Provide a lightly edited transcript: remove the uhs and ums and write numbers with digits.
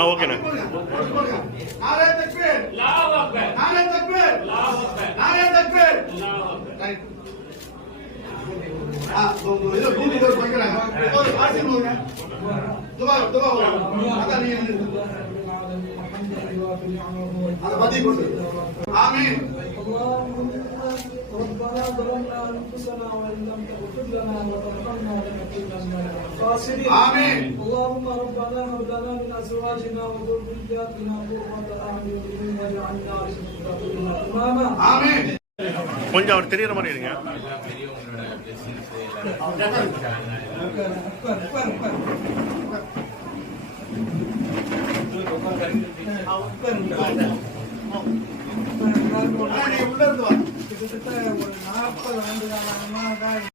ஓகேண்ணா. நாரே தக்பீர், அல்லாஹு அக்பர், நாரே தக்பீர், அல்லாஹு அக்பர், நாரே தக்பீர், அல்லாஹு அக்பர். இது பூமி இதோ போய்க்கறாங்க. ஒரு ஆசி போங்க. துவா அதான் நீங்க அத பத்தி போடு. ஆமீன். ربنا ظلمنا انفسنا وان لم تغفر لنا وترحمنا لنكونن من الخاسرين. آمين. اللهم ربنا هب لنا من ازواجنا وذرياتنا قرة اعين واجعلنا للمتقين اماما. آمين. கொஞ்சம் அவர் தெரியற மாதிரி இருங்க. உள்ள இருந்து வா. கிட்டத்தட்ட ஒரு 40 ஆண்டு காலமா